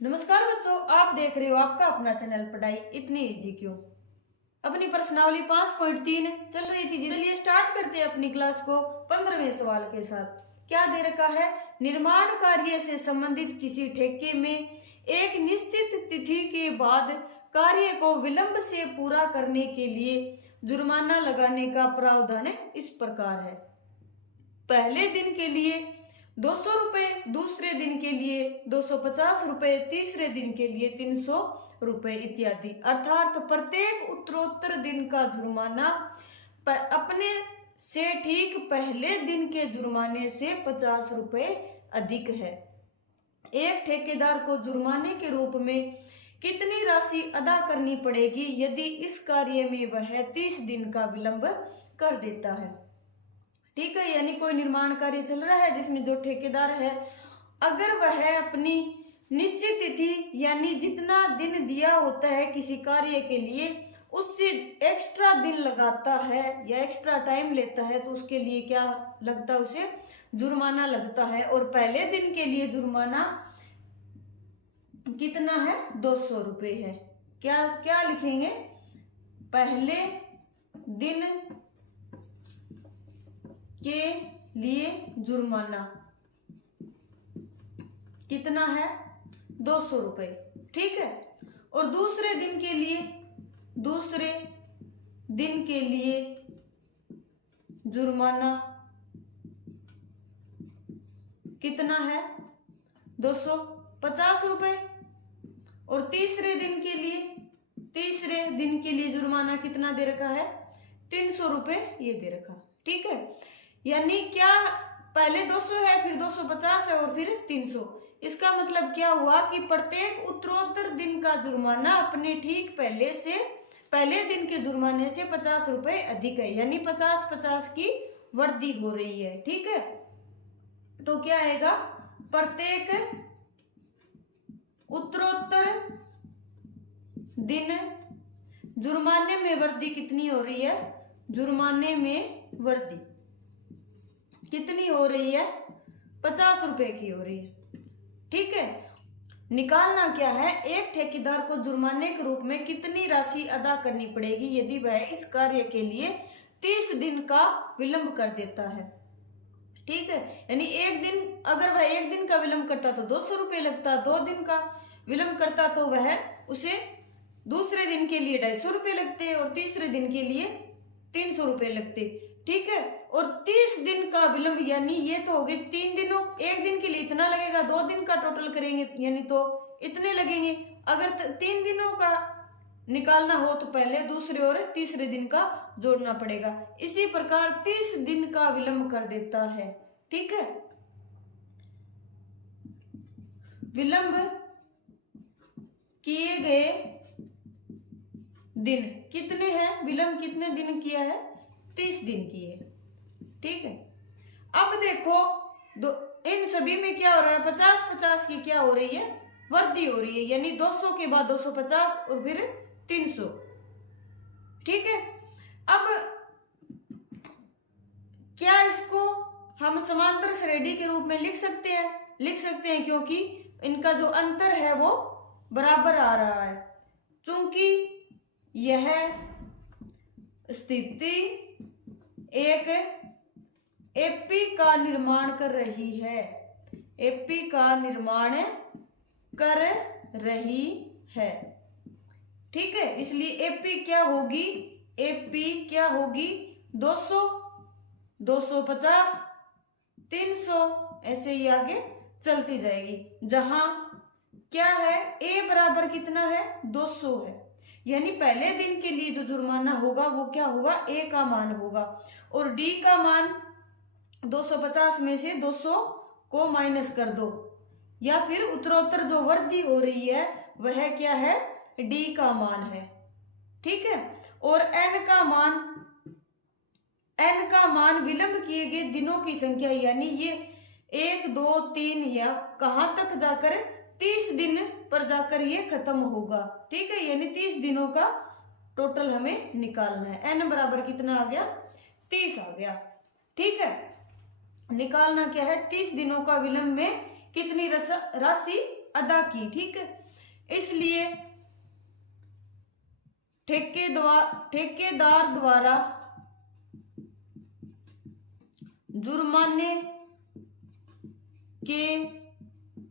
नमस्कार बच्चों, आप देख रहे हो आपका अपना चैनल पढ़ाई इतनी इजी क्यों। अपनी प्रश्नावली 5.3 चल रही थी, चलिए स्टार्ट करते हैं अपनी क्लास को 15वें सवाल के साथ। क्या दे रखा है? निर्माण कार्य से संबंधित किसी ठेके में एक निश्चित तिथि के बाद कार्य को विलंब से पूरा करने के लिए जुर्माना लगाने का प्रावधान इस प्रकार है। पहले दिन के लिए 200 रुपये, दूसरे दिन के लिए 250 रुपये, तीसरे दिन के लिए 300 रुपये इत्यादि। अर्थात प्रत्येक उत्तरोत्तर दिन का जुर्माना अपने से ठीक पहले दिन के जुर्माने से 50 रुपये अधिक है। एक ठेकेदार को जुर्माने के रूप में कितनी राशि अदा करनी पड़ेगी यदि इस कार्य में वह 30 दिन का विलंब कर देता है? ठीक है, यानी कोई निर्माण कार्य चल रहा है जिसमें जो ठेकेदार है, अगर वह अपनी निश्चित तिथि यानी जितना दिन दिया होता है किसी कार्य के लिए उससे एक्स्ट्रा दिन लगाता है या एक्स्ट्रा टाइम लेता है तो उसके लिए क्या लगता है? उसे जुर्माना लगता है। और पहले दिन के लिए जुर्माना कितना है? 200 रुपये है। क्या क्या लिखेंगे? पहले दिन के लिए जुर्माना कितना है? 200 रुपये। ठीक है। और दूसरे दिन के लिए जुर्माना कितना है? 250 रुपये। और तीसरे दिन के लिए जुर्माना कितना दे रखा है? 300 रुपये ये दे रखा। ठीक है, यानी क्या पहले 200 है, फिर 250 है और फिर 300। इसका मतलब क्या हुआ कि प्रत्येक उत्तरोत्तर दिन का जुर्माना अपने ठीक पहले दिन के जुर्माने से 50 रुपये अधिक है, यानी 50-50 की वृद्धि हो रही है। ठीक है, तो क्या आएगा? प्रत्येक उत्तरोत्तर दिन जुर्माने में वृद्धि कितनी हो रही है? जुर्माने में वृद्धि कितनी हो रही है? 50 रुपए की हो रही है। ठीक है, निकालना क्या है? एक ठेकेदार को जुर्माने के रूप में कितनी राशि अदा करनी पड़ेगी यदि वह इस कार्य के लिए 30 दिन का विलंब कर देता है। ठीक है, यानी अगर वह एक दिन का विलंब करता तो 200 रुपये लगता, 2 दिन का विलंब करता तो वह उसे दूसरे दिन के लिए 250 रुपये लगते और तीसरे दिन के लिए 300 रुपये लगते। ठीक है, और 30 दिन का विलंब यानी ये तो हो गए 3 दिनों, एक दिन के लिए इतना लगेगा, 2 दिन का टोटल करेंगे यानी तो इतने लगेंगे। अगर 3 दिनों का निकालना हो तो पहले दूसरे और तीसरे दिन का जोड़ना पड़ेगा। इसी प्रकार 30 दिन का विलंब कर देता है। ठीक है, विलंब किए गए दिन कितने हैं? विलंब कितने दिन किया है? 30 दिन की है। ठीक है, अब देखो इन सभी में क्या हो रहा है? 50-50 की क्या हो रही है? वृद्धि हो रही है, यानी 200 के बाद 250 और फिर 300। ठीक है, अब क्या इसको हम समांतर श्रेणी के रूप में लिख सकते हैं? लिख सकते हैं, क्योंकि इनका जो अंतर है वो बराबर आ रहा है। चूंकि यह स्थिति एक एपी का निर्माण कर रही है, एपी का निर्माण कर रही है। ठीक है, इसलिए एपी क्या होगी? एपी क्या होगी? 200, 250, 300 ऐसे ही आगे चलती जाएगी। जहां क्या है? ए बराबर कितना है? 200 है, यानी पहले दिन के लिए जो जुर्माना होगा वो क्या होगा? ए का मान होगा। और डी का मान 250 में से 200 को माइनस कर दो, या फिर उत्तरोत्तर जो वृद्धि हो रही है वह क्या है? डी का मान है। ठीक है, और एन का मान विलंब किए गए दिनों की संख्या, यानी ये 1, 2, 3 या कहां तक जाकर 30 दिन पर जाकर ये खत्म होगा। ठीक है, यानी 30 दिनों का टोटल हमें निकालना है। एन बराबर कितना आ गया? 30 आ गया। ठीक है, निकालना क्या है? 30 दिनों का विलंब में कितनी राशि अदा की। ठीक है, इसलिए ठेकेदार द्वारा जुर्माने के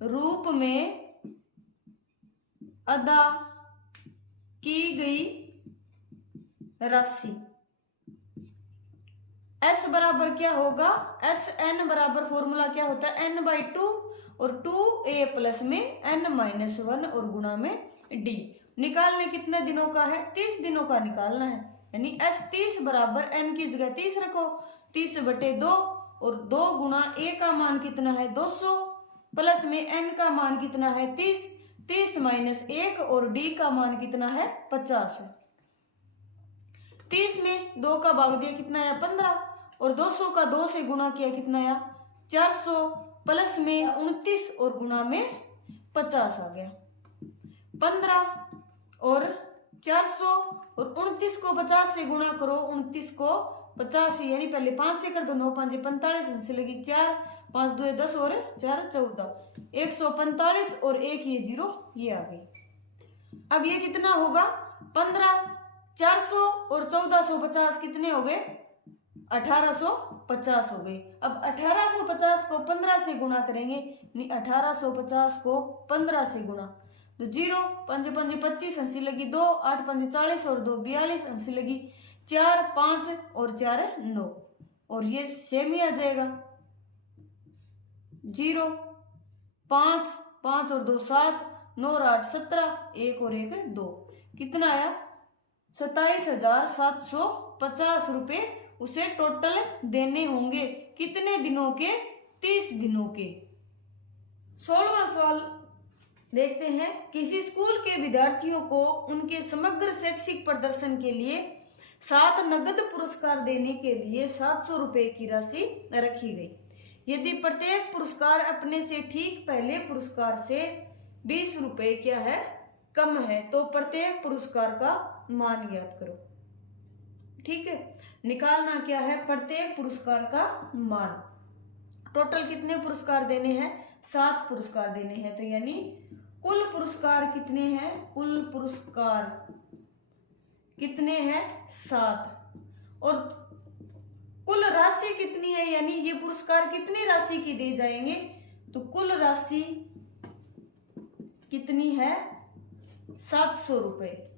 रूप में अदा की गई राशि S बराबर क्या होगा, एस एन बराबर फॉर्मूला क्या होता है, n/2 और 2a प्लस में n-1 और गुणा में d। निकालने कितने दिनों का है, 30 दिनों का निकालना है। यानी S 30 बराबर n की जगह 30 रखो, 30/2 और 2 गुणा a का मान कितना है 200 प्लस में n का मान कितना है 30, 30 - 1 और d का मान कितना है 50 है। 30 में 2 का भाग दिया कितना आया 15 और 200 का 2 से गुणा किया कितना आया 400 प्लस में 29 और गुणा में 50 आ गया। 15 और 400 और 29 को 50 से गुणा करो, 29 को 50 से यानी पहले 5 से कर दो, 9 5 45 से लगी 4, 5 2 10 और 4 14, 145 और 1 ये 0 ये आ गई। अब ये कितना होगा 15, 400 और 1450 कितने हो गए 1850 हो गए। अब 1850 को 15 से गुणा करेंगे, 1850 को 15 से गुणा तो 0 5 5 25 80 लगी 2, 8 5 40 और 2 42 80 लगी 4 5 और 4 9 और ये सेम ही आ जाएगा 0 5 5 और 2 7 9 और 8 17 1 और 1 2 कितना आया 27,750 रुपये उसे टोटल देने होंगे। कितने दिनों के 30 दिनों के। 16वां सवाल देखते हैं। किसी स्कूल के विद्यार्थियों को उनके समग्र शैक्षिक प्रदर्शन के लिए 7 नगद पुरस्कार देने के लिए 700 रुपये की राशि रखी गई। यदि प्रत्येक पुरस्कार अपने से ठीक पहले पुरस्कार से 20 रुपये क्या है कम है तो प्रत्येक पुरस्कार का मान ज्ञात करो। ठीक है, निकालना क्या है प्रत्येक पुरस्कार का मान। टोटल कितने पुरस्कार देने हैं 7 पुरस्कार देने हैं, तो यानी कुल पुरस्कार कितने हैं, कुल पुरस्कार कितने हैं 7 और कुल राशि कितनी है, यानी ये पुरस्कार कितनी राशि की दे जाएंगे तो कुल राशि कितनी है 700 रुपये,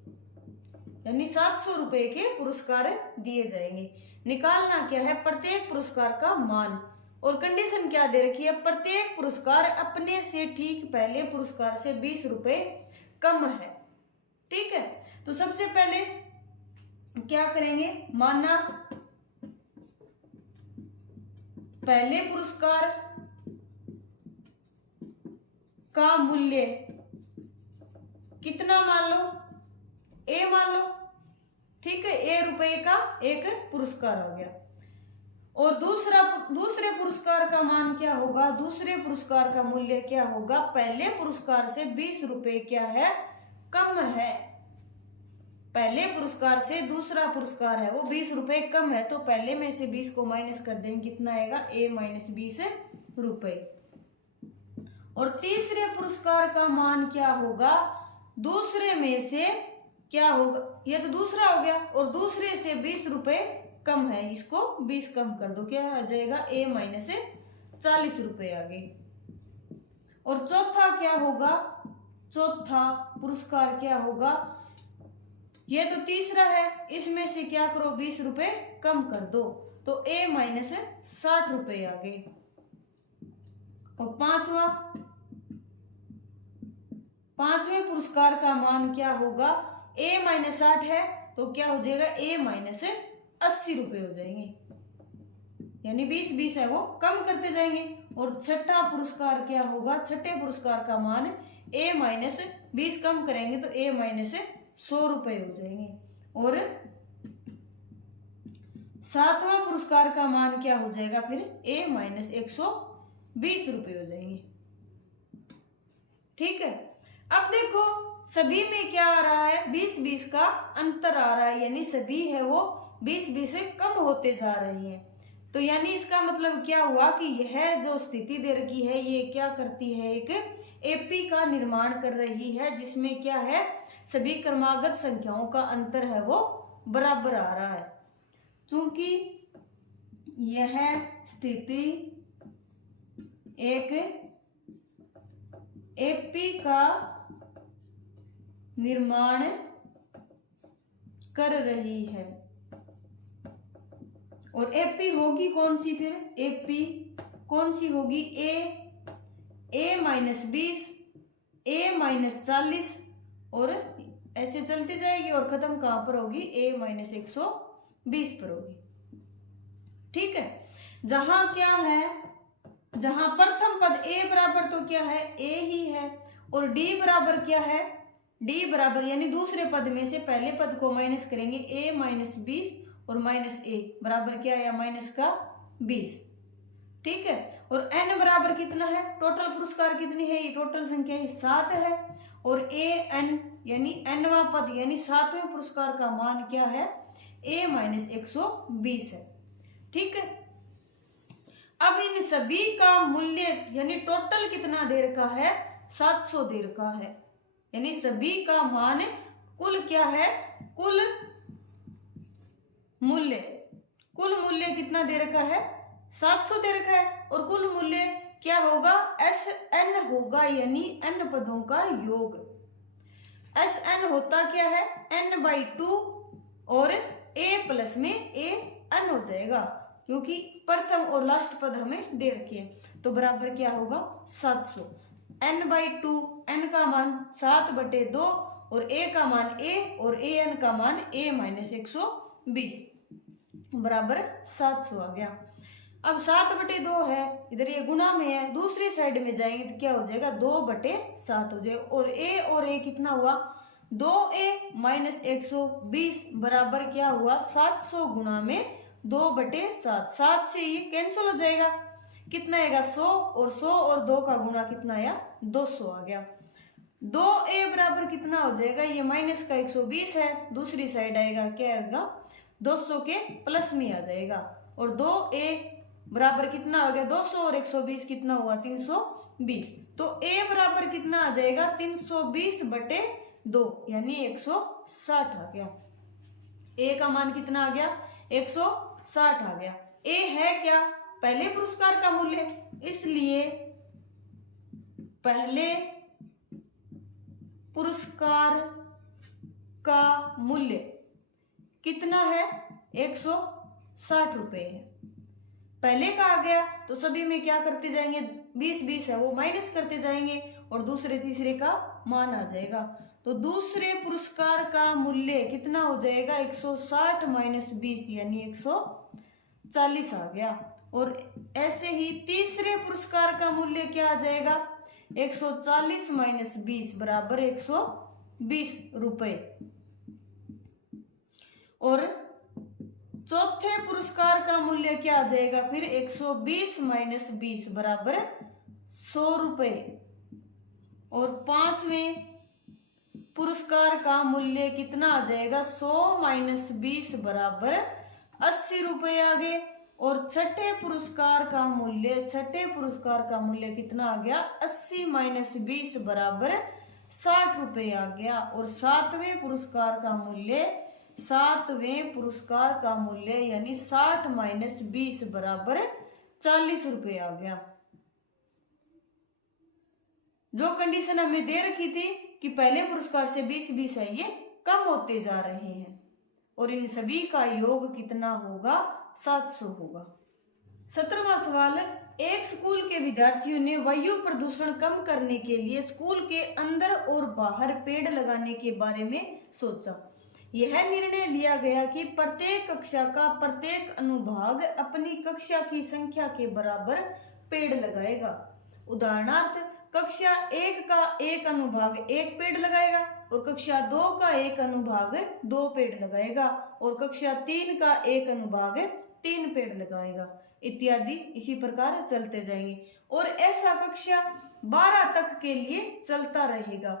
यानी 700 रुपये के पुरस्कार दिए जाएंगे। निकालना क्या है प्रत्येक पुरस्कार का मान और कंडीशन क्या दे रखी है प्रत्येक पुरस्कार अपने से ठीक पहले पुरस्कार से 20 रुपये कम है। ठीक है, तो सबसे पहले क्या करेंगे माना पहले पुरस्कार का मूल्य कितना मान लो ए मान लो। ठीक है, ए रुपए का एक पुरस्कार हो गया और दूसरे पुरस्कार का मान क्या होगा, दूसरे पुरस्कार का मूल्य क्या होगा पहले पुरस्कार से 20 रुपये क्या है कम है। पहले पुरस्कार से दूसरा पुरस्कार है वो 20 रुपये कम है तो पहले में से 20 को माइनस कर देंगे कितना आएगा a - 20 रुपये। और तीसरे पुरस्कार का मान क्या होगा दूसरे में से क्या होगा, ये तो दूसरा हो गया और दूसरे से 20 रुपये कम है, इसको 20 कम कर दो क्या आ जाएगा a - 40 रुपये आ गए। और चौथा क्या होगा, चौथा पुरस्कार क्या होगा, ये तो तीसरा है इसमें से क्या करो 20 रुपये कम कर दो तो a - 60 रुपये आ गए। और पांचवें पुरस्कार का मान क्या होगा a - 60 है तो क्या हो जाएगा a - 80 रुपये हो जाएंगे, यानी 20 है वो कम करते जाएंगे। और छठा पुरस्कार क्या होगा, छठे पुरस्कार का मान a - 20 कम करेंगे तो a - 100 रुपये हो जाएंगे। और 7वां पुरस्कार का मान क्या हो जाएगा फिर a - 120 रुपये हो जाएंगे। ठीक है, अब देखो सभी में क्या आ रहा है 20 का अंतर आ रहा है, यानी सभी है वो 20 से कम होते जा रही हैं। तो यानी इसका मतलब क्या हुआ कि यह जो स्थिति दे रखी है ये क्या करती है, एक एपी का निर्माण कर रही है, जिसमें क्या है, सभी क्रमागत संख्याओं का अंतर है वो बराबर आ रहा है। चूंकि यह स्थिति एक एपी का निर्माण कर रही है, और एपी होगी कौन सी, फिर एपी कौन सी होगी, ए माइनस 20, ए माइनस 40, और ऐसे चलती जाएगी और खत्म कहां पर होगी, ए माइनस 120 पर होगी। ठीक है, जहां क्या है, जहां प्रथम पद ए बराबर तो क्या है, ए ही है, और डी बराबर क्या है, डी बराबर यानी दूसरे पद में से पहले पद को माइनस करेंगे, ए माइनस 20 और माइनस ए बराबर क्या है, माइनस का 20। ठीक है, और एन बराबर कितना है, टोटल पुरस्कार कितनी है, ये टोटल संख्या 7 है, और ए एन यानी एनवा पद यानी 7वें पुरस्कार का मान क्या है, ए माइनस 120 है। ठीक है, अब इन सभी का मूल्य यानी टोटल कितना दे रखा है, 700 दे रखा है, यानी सभी का मान कुल क्या है, कुल मूल्य कितना दे रखा है, 700 दे रखा है, और कुल मूल्य क्या होगा, एस एन होगा, यानी एन पदों का योग। एस एन होता क्या है, n/2, और a प्लस में a n हो जाएगा, क्योंकि प्रथम और लास्ट पद हमें दे रखे हैं, तो बराबर क्या होगा, 700। n/2, n का मान 7/2, और a का मान a, और an का मान a माइनस 120 बराबर 700 आ गया। अब 7/2 है, इधर ये गुणा में है, दूसरी साइड में जाएंगे तो क्या हो जाएगा, 2/7 हो जाएगा, और a कितना हुआ, 2a माइनस 120 बराबर क्या हुआ, 700 गुणा में 2/7, 7 से ये कैंसिल हो जाएगा, कितना आएगा, 100, और 100 और 2 का गुणा कितना आया, 200 आ गया। 2a बराबर कितना हो जाएगा, ये माइनस का 120 है, दूसरी साइड आएगा क्या आएगा, 200 के प्लस में आ जाएगा, और 2a बराबर कितना हो गया, 200 और 120 कितना हुआ, 320, तो a बराबर कितना आ जाएगा, 320/2 यानी 160 आ गया। a का मान कितना आ गया, 160 आ गया। a है क्या, पहले पुरस्कार का मूल्य, इसलिए पहले पुरस्कार का मूल्य कितना है, 160 रुपए है। पहले का आ गया तो सभी में क्या करते जाएंगे, 20 है वो माइनस करते जाएंगे, और दूसरे तीसरे का मान आ जाएगा, तो दूसरे पुरस्कार का मूल्य कितना हो जाएगा, 160 माइनस 20 यानी 140 आ गया। और ऐसे ही तीसरे पुरस्कार का मूल्य क्या आ जाएगा, 140 माइनस 20 बराबर 120 रुपए। और चौथे पुरस्कार का मूल्य क्या आ जाएगा, फिर 120 माइनस 20 बराबर 100 रुपए। और पांचवें पुरस्कार का मूल्य कितना आ जाएगा, 100 माइनस 20 बराबर 80 रुपए आ गए। और छठे पुरस्कार का मूल्य कितना आ गया, 80 माइनस 20 बराबर 60 रुपए आ गया। और सातवें पुरस्कार का मूल्य यानी 60 माइनस 20 बराबर 40 रुपए आ गया। जो कंडीशन हमें दे रखी थी कि पहले पुरस्कार से 20 है, ये कम होते जा रहे हैं, और इन सभी का योग कितना होगा, 700 होगा। 17वां सवाल, एक स्कूल के विद्यार्थियों ने वायु प्रदूषण कम करने के लिए स्कूल के अंदर और बाहर पेड़ लगाने के बारे में सोचा। यह निर्णय लिया गया कि प्रत्येक कक्षा का प्रत्येक अनुभाग अपनी कक्षा की संख्या के बराबर पेड़ लगाएगा। उदाहरणार्थ, कक्षा 1 का एक अनुभाग 1 पेड़ लगाएगा, और कक्षा 2 का एक अनुभाग 2 पेड़ लगाएगा, और कक्षा 3 का एक अनुभाग 3 पेड़ लगाएगा, इत्यादि इसी प्रकार चलते जाएंगे। और ऐसा कक्षा 12 तक के लिए चलता रहेगा।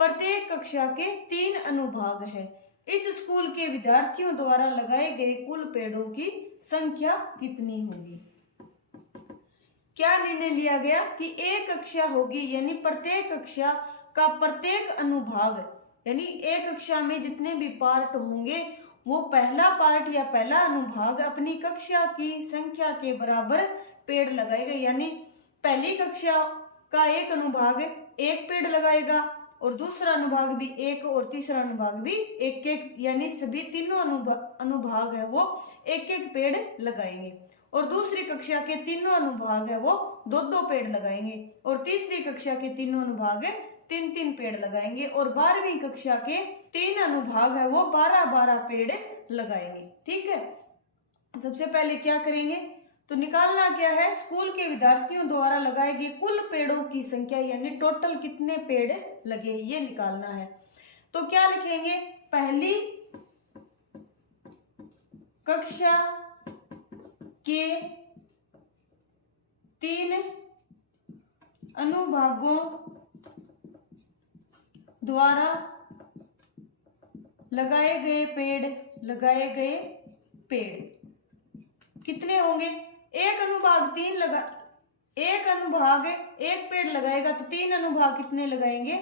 प्रत्येक कक्षा के 3 अनुभाग है, इस स्कूल के विद्यार्थियों द्वारा लगाए गए कुल पेड़ों की संख्या कितनी होगी। क्या निर्णय लिया गया कि एक कक्षा होगी, यानी प्रत्येक कक्षा का प्रत्येक अनुभाग, यानी एक कक्षा में जितने भी पार्ट होंगे वो पहला पार्ट या पहला अनुभाग अपनी कक्षा की संख्या के बराबर पेड़ लगाएगा। यानी पहली कक्षा का एक अनुभाग एक पेड़ लगाएगा और दूसरा अनुभाग भी एक और तीसरा अनुभाग भी एक एक, यानी सभी तीनों अनुभाग है वो एक एक पेड़ लगाएंगे। और दूसरी कक्षा के तीनों अनुभाग है वो दो दो पेड़ लगाएंगे और तीसरी कक्षा के तीनों अनुभाग है तीन तीन पेड़ लगाएंगे और 12वीं कक्षा के 3 अनुभाग है वो 12-12 पेड़ लगाएंगे। ठीक है, सबसे पहले क्या करेंगे तो निकालना क्या है, स्कूल के विद्यार्थियों द्वारा लगाए गए कुल पेड़ों की संख्या, यानी टोटल कितने पेड़ लगे ये निकालना है। तो क्या लिखेंगे, पहली कक्षा के 3 अनुभागों द्वारा लगाए गए पेड़ कितने होंगे, एक अनुभाग एक पेड़ लगाएगा तो 3 अनुभाग कितने लगाएंगे,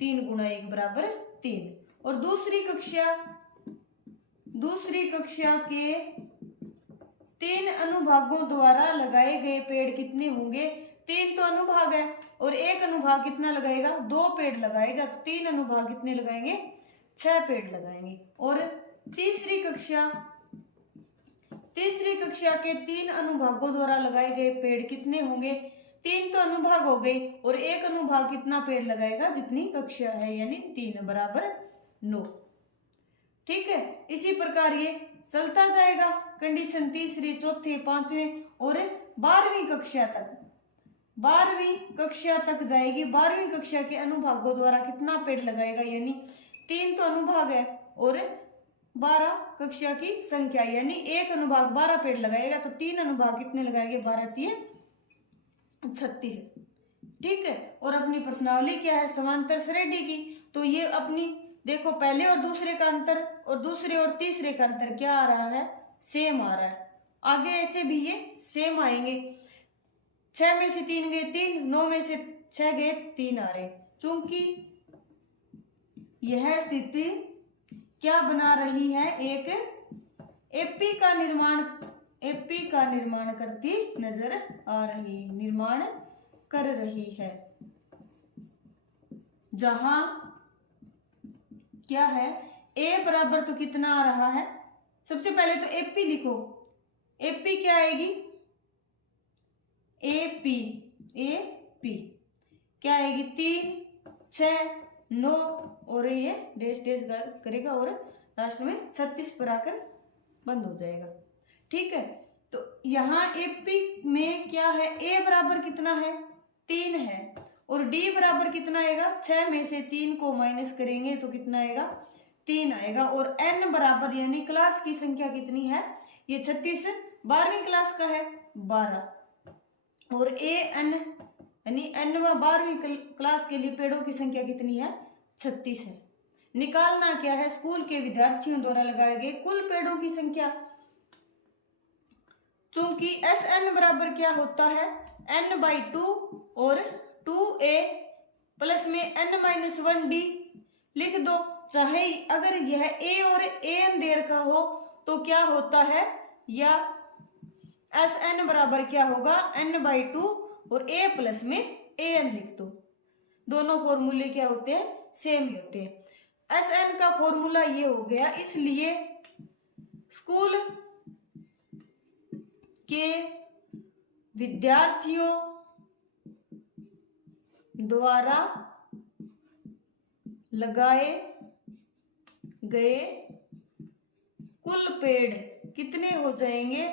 3 गुणा 1 बराबर 3। और दूसरी कक्षा के 3 अनुभागों द्वारा लगाए गए पेड़ कितने होंगे, 3 तो अनुभाग है और एक अनुभाग कितना लगाएगा, 2 पेड़ लगाएगा तो 3 अनुभाग कितने लगाएंगे, 6 पेड़ लगाएंगे। और तीसरी कक्षा के 3 अनुभागों द्वारा लगाए गए पेड़ कितने होंगे, 3 तो अनुभाग हो गए और एक अनुभाग कितना पेड़ लगाएगा, जितनी कक्षा है यानी 3 बराबर 9। ठीक है, इसी प्रकार ये चलता जाएगा। कंडीशन तीसरी, चौथी, 5वें और 12वीं कक्षा तक जाएगी। 12वीं कक्षा के अनुभागों द्वारा कितना पेड़ लगाएगा, यानी 3 तो अनुभाग है और 12 कक्षा की संख्या, यानी एक अनुभाग 12 पेड़ लगाएगा तो 3 अनुभाग कितने लगाएंगे, 12 × 36। ठीक है, और अपनी प्रश्नावली क्या है, समांतर श्रेणी की। तो ये अपनी देखो पहले और दूसरे का अंतर और दूसरे और तीसरे का अंतर क्या आ रहा है, सेम आ रहा है। आगे ऐसे भी ये सेम आएंगे, 6 में से 3 गए 3, 9 में से 6 गए 3 आ रहे। चूंकि यह स्थिति क्या बना रही है, एक एपी का निर्माण करती नजर आ रही, निर्माण कर रही है, जहां क्या है ए बराबर तो कितना आ रहा है, सबसे पहले तो एपी लिखो, एपी क्या आएगी, एपी क्या आएगी, 3, 6, 9 और ये डेश डेश करेगा और लास्ट में 36 पर आकर बंद हो जाएगा। ठीक है, तो यहाँ एपी में क्या है, ए बराबर कितना है, 3 है और डी बराबर कितना आएगा, 6 में से 3 को माइनस करेंगे तो कितना आएगा, 3 आएगा। और एन बराबर यानी क्लास की संख्या कितनी है, ये 36 12वीं क्लास का है 12 और ए एन यानी एनवा 12वीं क्लास के लिए पेड़ों की संख्या कितनी है, 36 है। निकालना क्या है, स्कूल के विद्यार्थियों द्वारा लगाए गए कुल पेड़ों की संख्या। चूंकि एस एन बराबर क्या होता है, n/2 और 2a प्लस में n-1d लिख दो। चाहे अगर यह a और an दे रखा हो तो क्या होता है, या एस एन बराबर क्या होगा, n/2 और a प्लस में an लिख दो। दोनों फॉर्मूले क्या होते हैं, सेम ही होते हैं। एस एन का फॉर्मूला ये हो गया, इसलिए स्कूल के विद्यार्थियों द्वारा लगाए गए कुल पेड़ कितने हो जाएंगे,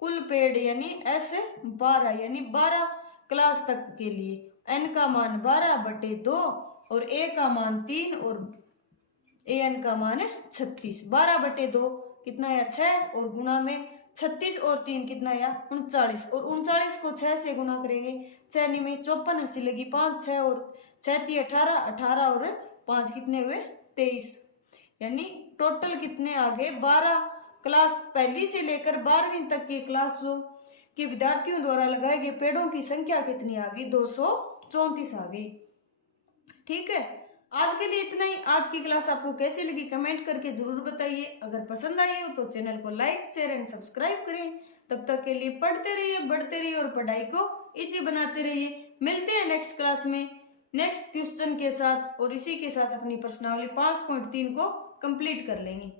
कुल पेड़ यानी S12 यानी 12 क्लास तक के लिए n का मान 12/2 और a का मान 3 और an का मान 36। 12/2 कितना है 6 और गुणा में 36 और 3 कितना है 39 और 39 को 6 से गुणा करेंगे, 6 में 54 हंसी लगी, 5 6 और 6 18 18 और 5 कितने हुए 23, यानी टोटल कितने आ गए 12। क्लास पहली से लेकर 12वीं तक के क्लासों के विद्यार्थियों द्वारा लगाए गए पेड़ों की संख्या कितनी आ गई 234 आ गई। ठीक है, आज के लिए इतना ही। आज की क्लास आपको कैसी लगी कमेंट करके जरूर बताइए। अगर पसंद आई हो तो चैनल को लाइक शेयर एंड सब्सक्राइब करें। तब तक के लिए पढ़ते रहिए, बढ़ते रहिए और पढ़ाई को इजी बनाते रहिए। मिलते हैं नेक्स्ट क्लास में नेक्स्ट क्वेश्चन के साथ और इसी के साथ अपनी प्रश्नावली 5.3 को कंप्लीट कर लेंगे।